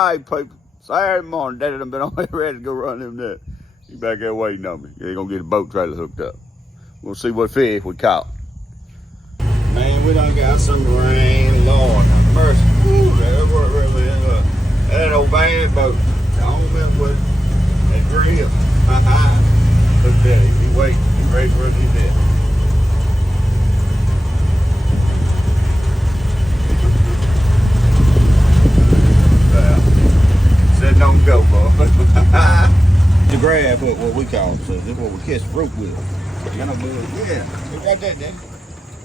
All right, people. Saturday morning, Daddy done been on there ready to go run them net. He back there waiting on me. He gonna get a boat trailer hooked up. We'll see what fish we caught. Man, we done got some rain. Lord have mercy. Woo, that ain't no bad boat. Don't mess with it. That drill. Look at that. He waiting. He ready to run his net. Said don't go, boy. The grab hook, what we call it. So this is what we catch rope with. You know, yeah. Look right there, Daddy.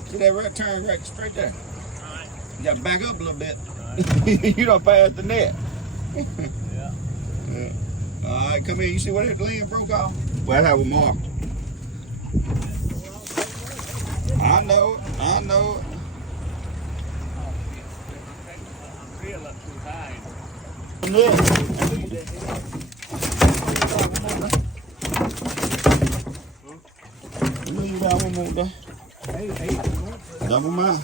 See that right turn right straight there. All right. You gotta back up a little bit. Right. You don't pass the net. Yeah. Yeah. All right, come here. You see where that land broke off? Well, that's how we mark. I know it. I know it. I feel up too high. Leave that one more there. Double mile.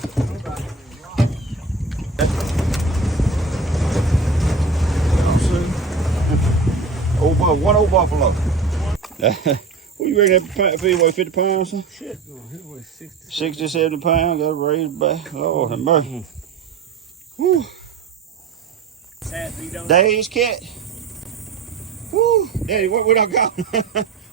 One old buffalo. What you reckon that feed weigh 50 pounds? Huh? Shit, it weighs 60, 70 pounds. Got to raise back. Lord have mercy. Whew. Days cat. Woo, Daddy, what I got?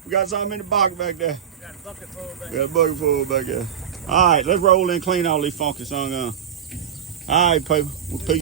We got something in the box back there. Got a bucket full back there. Got a bucket full back there. All right, let's roll in and clean all these funky songs on. All right, people. Peace.